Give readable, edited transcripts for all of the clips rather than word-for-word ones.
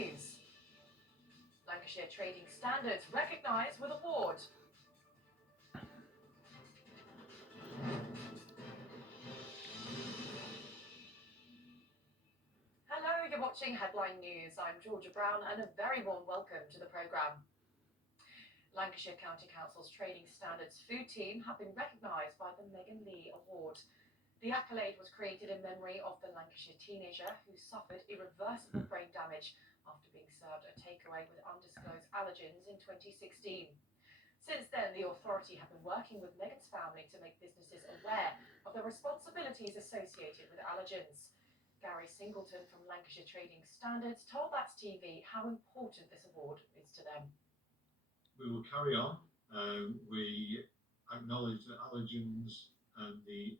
news. Lancashire Trading Standards recognised with award. Hello, you're watching Headline News. I'm Georgia Brown and a very warm welcome to the programme. Lancashire County Council's Trading Standards food team have been recognised by the Megan Lee Award. The accolade was created in memory of the Lancashire teenager who suffered irreversible brain damage after being served a takeaway with undisclosed allergens in 2016. Since then, the authority have been working with Megan's family to make businesses aware of the responsibilities associated with allergens. Gary Singleton from Lancashire Trading Standards told That's TV how important this award is to them. We will carry on. We acknowledge that allergens and the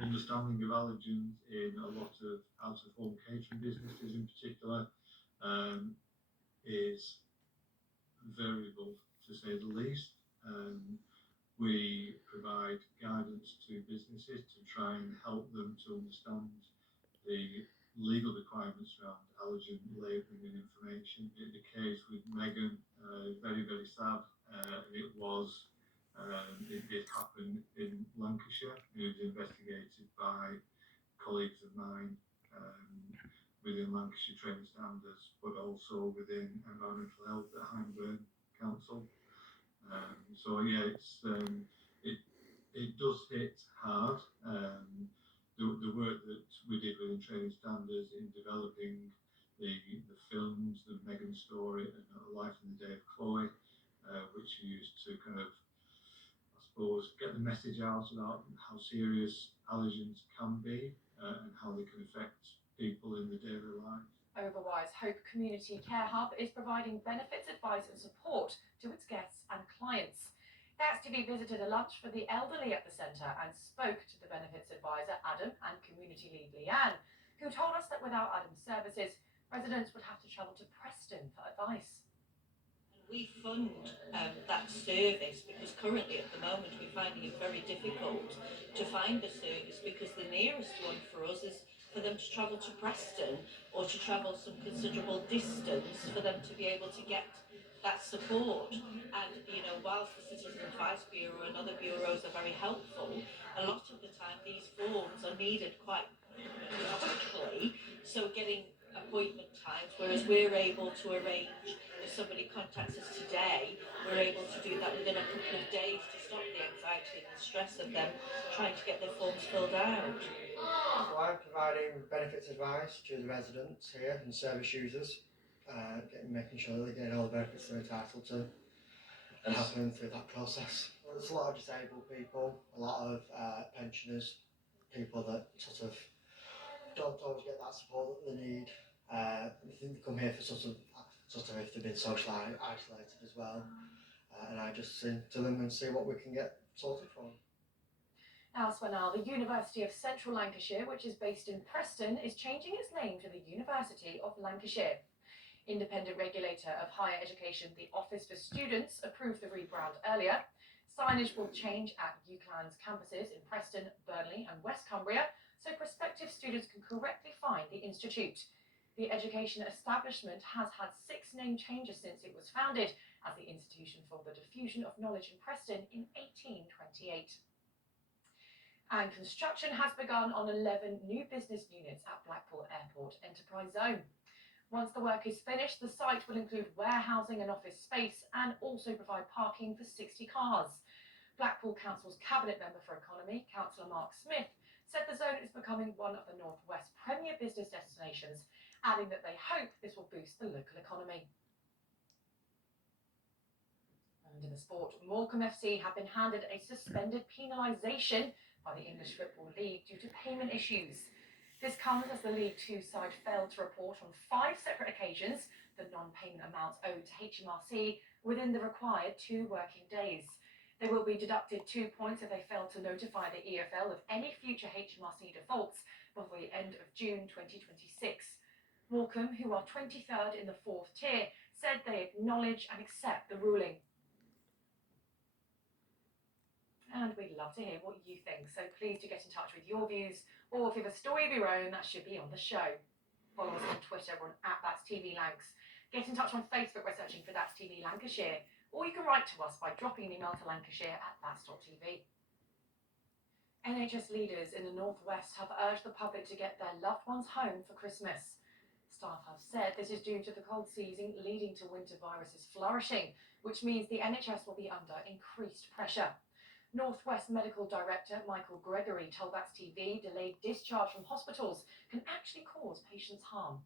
understanding of allergens in a lot of out-of-home catering businesses in particular is variable, to say the least. We provide guidance to businesses to try and help them to understand the legal requirements around allergen labelling and information. In the case with Megan, very, very sad. It did happen in Lancashire. It was investigated by colleagues of mine within Lancashire Trading Standards, but also within environmental health at Hyndburn Council. It does hit hard. The work that we did within Trading Standards in developing the films, the Megan story and Life in the Day of Chloe, which we used to kind of, I suppose, get the message out about how serious allergens can be and how they can affect people in the daily life. Overwise Hope Community Care Hub is providing benefits, advice and support to its guests and clients. That's TV visited a lunch for the elderly at the centre and spoke to the benefits advisor Adam and community lead Leanne, who told us that without Adam's services, residents would have to travel to Preston for advice. We fund that service because currently at the moment we're finding it very difficult to find a service because the nearest one for us is for them to travel to Preston or to travel some considerable distance for them to be able to get that support. And whilst the Citizen Advice Bureau and other bureaus are very helpful, a lot of the time these forms are needed quite quickly, so getting appointment times, whereas we're able to arrange, if somebody contacts us today, we're able to do that within a couple of days to stop the anxiety and the stress of them trying to get their forms filled out. So I'm providing benefits advice to the residents here and service users, making sure that they're getting all the benefits they're entitled to and helping them through that process. There's a lot of disabled people, a lot of pensioners, people that sort of don't always get that support that they need. They come here for sort of if they've been socially isolated as well, and I just sing to them and see what we can get sorted for them. Elsewhere now, the University of Central Lancashire, which is based in Preston, is changing its name to the University of Lancashire. Independent regulator of higher education, the Office for Students, approved the rebrand earlier. Signage will change at UCLAN's campuses in Preston, Burnley and West Cumbria, so prospective students can correctly find the institute. The education establishment has had 6 name changes since it was founded as the Institution for the Diffusion of Knowledge in Preston in 1828. And construction has begun on 11 new business units at Blackpool Airport Enterprise Zone. Once the work is finished, the site will include warehousing and office space and also provide parking for 60 cars. Blackpool Council's Cabinet Member for Economy, Councillor Mark Smith, said the zone is becoming one of the North West premier business destinations, adding that they hope this will boost the local economy. And in the sport, Morecambe FC have been handed a suspended penalisation by the English Football League due to payment issues. This comes as the League Two side failed to report on 5 separate occasions the non-payment amounts owed to HMRC within the required 2 working days. They will be deducted 2 points if they fail to notify the EFL of any future HMRC defaults before the end of June 2026. Morecambe, who are 23rd in the 4th tier, said they acknowledge and accept the ruling. And we'd love to hear what you think, so please do get in touch with your views, or if you have a story of your own that should be on the show. Follow us on Twitter Twitter, we're on That's TV Lancs. Get in touch on Facebook by searching for That's TV Lancashire, or you can write to us by dropping an email to lancashire@thats.tv. NHS leaders in the northwest have urged the public to get their loved ones home for Christmas. Staff have said this is due to the cold season leading to winter viruses flourishing, which means the NHS will be under increased pressure. Northwest Medical Director Michael Gregory told That's TV delayed discharge from hospitals can actually cause patients harm.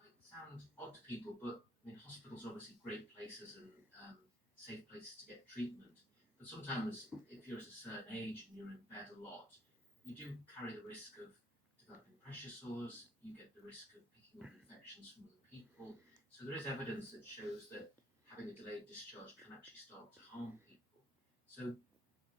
Might sound odd to people, but I mean, hospitals are obviously great places and safe places to get treatment. But sometimes, if you're at a certain age and you're in bed a lot, you do carry the risk of developing pressure sores. You get the risk of picking up infections from other people. So there is evidence that shows that having a delayed discharge can actually start to harm people. So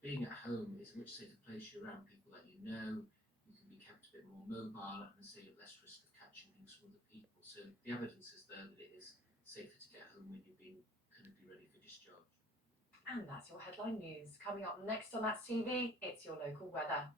being at home is a much safer place. You're around people that you know. You can be kept a bit more mobile and say you're less risk of catching things from other people. So the evidence is there that it is safer to get home when you've been clinically ready for discharge. And that's your headline news. Coming up next on That's TV, it's your local weather.